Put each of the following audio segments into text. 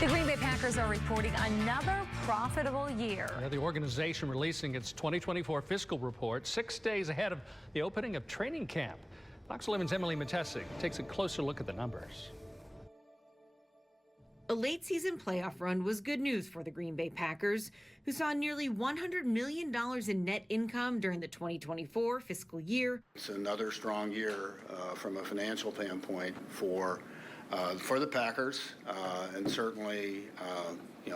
The Green Bay Packers are reporting another profitable year. The organization releasing its 2024 fiscal report 6 days ahead of the opening of training camp. Fox 11's Emily Matesic takes a closer look at the numbers. A late season playoff run was good news for the Green Bay Packers, who saw nearly $100 million in net income during the 2024 fiscal year. It's another strong year from a financial standpoint for the Packers, and certainly,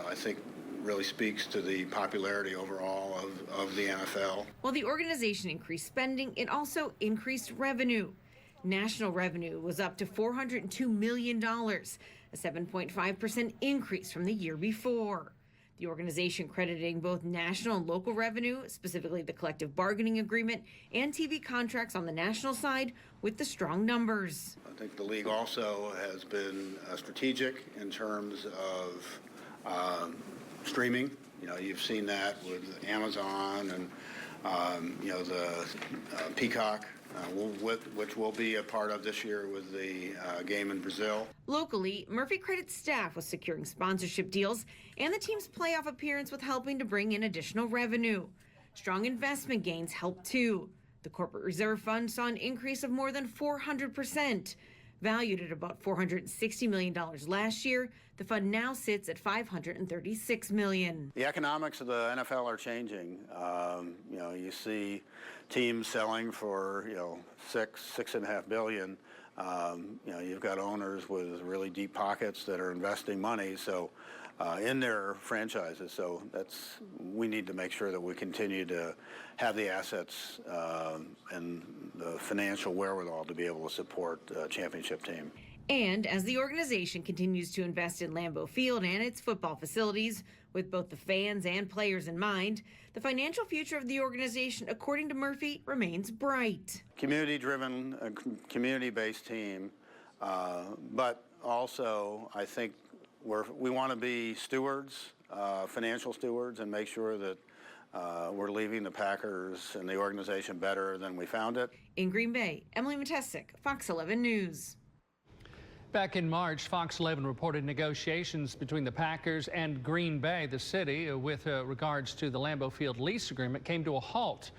I think really speaks to the popularity overall of the NFL. While the organization increased spending, it also increased revenue. National revenue was up to $402 million, a 7.5% increase from the year before. The organization crediting both national and local revenue, specifically the collective bargaining agreement and TV contracts on the national side, with the strong numbers. I think the league also has been strategic in terms of streaming. You've seen that with Amazon and the Peacock, which will be a part of this year with the game in Brazil. Locally, Murphy credits staff with securing sponsorship deals and the team's playoff appearance with helping to bring in additional revenue. Strong investment gains helped too. The corporate reserve fund saw an increase of more than 400%. Valued at about $460 million last year, the fund now sits at $536 million. The economics of the NFL are changing. You see teams selling for $6.5 billion. You've got owners with really deep pockets that are investing money in their franchises. So we need to make sure that we continue to have the assets and the financial wherewithal to be able to support a championship team. And as the organization continues to invest in Lambeau Field and its football facilities, with both the fans and players in mind, the financial future of the organization, according to Murphy, remains bright. Community-driven, community-based team, but also I think we want to be stewards, financial stewards, and make sure that we're leaving the Packers and the organization better than we found it. In Green Bay, Emily Matesic, Fox 11 News. Back in March, Fox 11 reported negotiations between the Packers and Green Bay, the city, with regards to the Lambeau Field lease agreement came to a halt.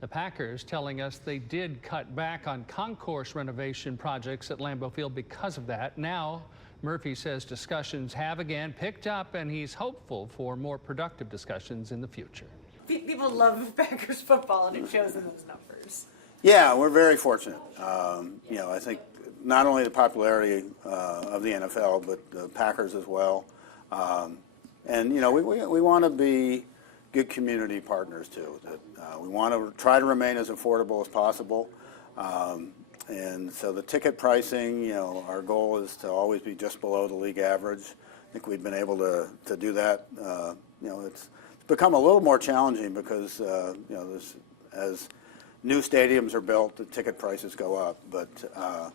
The Packers telling us they did cut back on concourse renovation projects at Lambeau Field because of that. Now, Murphy says discussions have again picked up, and he's hopeful for more productive discussions in the future. People love Packers football, and it shows in those numbers. Yeah, we're very fortunate. I think not only the popularity of the NFL, but the Packers as well. We want to be good community partners too. We want to try to remain as affordable as possible. And so the ticket pricing, our goal is to always be just below the league average. I think we've been able to do that. It's become a little more challenging because, as new stadiums are built, the ticket prices go up. But our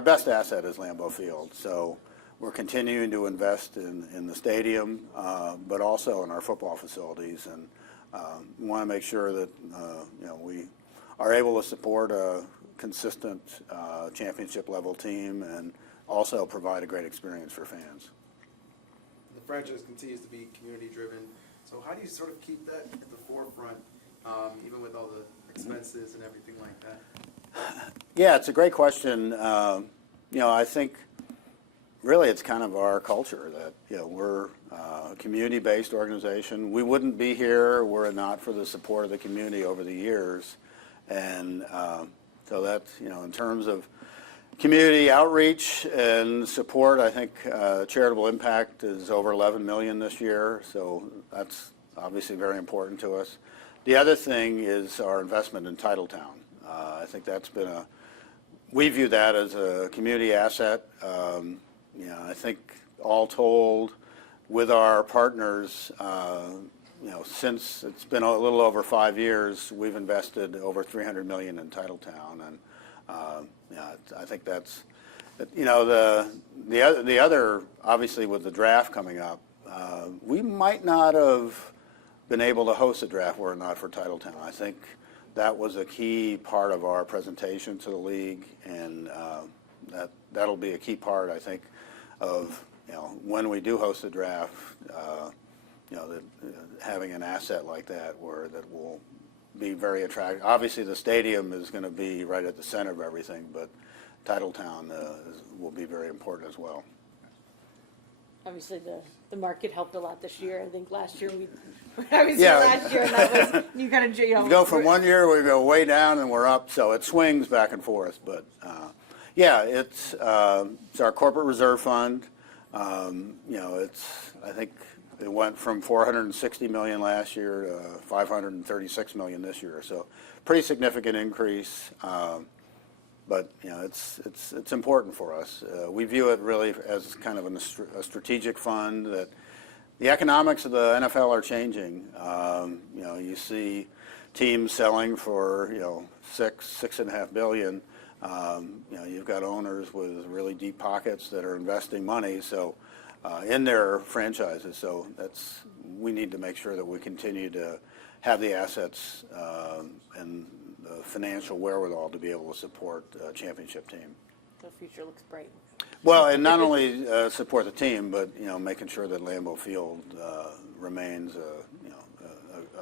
best asset is Lambeau Field. So we're continuing to invest in the stadium, but also in our football facilities, and we want to make sure that we are able to support a consistent championship level team and also provide a great experience for fans. The franchise continues to be community driven. So how do you sort of keep that at the forefront, even with all the expenses and everything like that? Yeah, it's a great question. I think really it's kind of our culture that we're a community-based organization. We wouldn't be here were it not for the support of the community over the years. And so that's, in terms of community outreach and support, I think charitable impact is over $11 million this year. So that's obviously very important to us. The other thing is our investment in Titletown. I think that's been we view that as a community asset. I think all told, with our partners, since it's been a little over 5 years, we've invested over $300 million in Titletown, and I think that's, the other, obviously with the draft coming up, we might not have been able to host a draft were it not for Titletown. I think that was a key part of our presentation to the league, and that'll be a key part, I think, of, when we do host a draft, that having an asset like that that will be very attractive. Obviously, the stadium is going to be right at the center of everything, but titletown will be very important as well. Obviously, the market helped a lot this year. I think last year I was Yeah. here last year, and that was, you kind of, We go from one year, we go way down, and we're up, so it swings back and forth. But yeah, it's our corporate reserve fund. I think it went from $460 million last year to $536 million this year, so pretty significant increase. But it's important for us. We view it really as kind of a strategic fund that the economics of the NFL are changing. You see teams selling for $6.5 billion. You've got owners with really deep pockets that are investing money in their franchises. So we need to make sure that we continue to have the assets and the financial wherewithal to be able to support a championship team. The future looks bright. Well, and not only support the team, but making sure that Lambeau Field remains a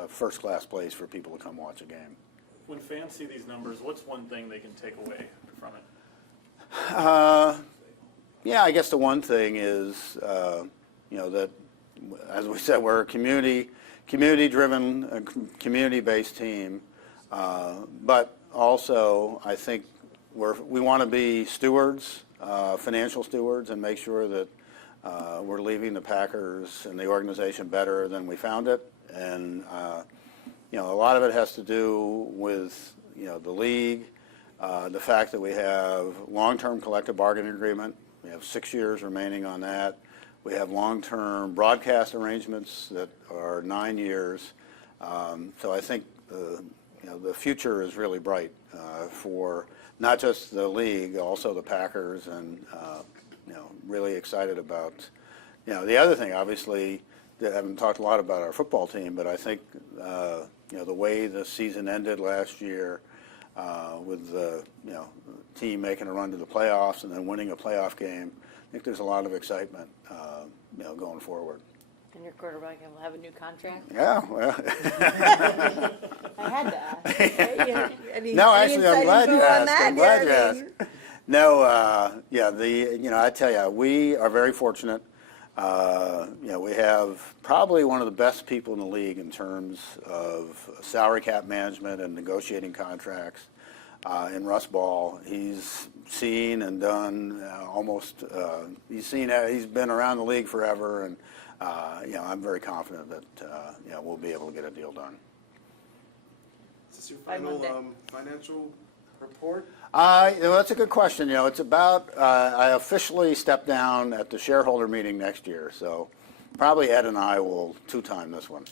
first-class place for people to come watch a game. When fans see these numbers, what's one thing they can take away from it? Yeah, I guess the one thing is, that, as we said, we're a community-driven, community-based team. But also, I think we want to be stewards, financial stewards, and make sure that we're leaving the Packers and the organization better than we found it. And a lot of it has to do with the league, the fact that we have long-term collective bargaining agreement. We have 6 years remaining on that. We have long-term broadcast arrangements that are 9 years. So I think the future is really bright for not just the league, also the Packers, and really excited about. The other thing, obviously, I haven't talked a lot about our football team, but I think the way the season ended last year, with the team making a run to the playoffs and then winning a playoff game, I think there's a lot of excitement going forward. And your quarterback will have a new contract? Yeah, well. I had to ask. Right? No, actually, I'm glad you asked. I'm glad you Yeah, asked. No, I tell you, we are very fortunate. We have probably one of the best people in the league in terms of salary cap management and negotiating contracts. In Russ Ball, he's seen and done almost. He's been around the league forever, and I'm very confident that we'll be able to get a deal done. Is this your final financial report? That's a good question. It's about, I officially step down at the shareholder meeting next year, so probably Ed and I will two-time this one.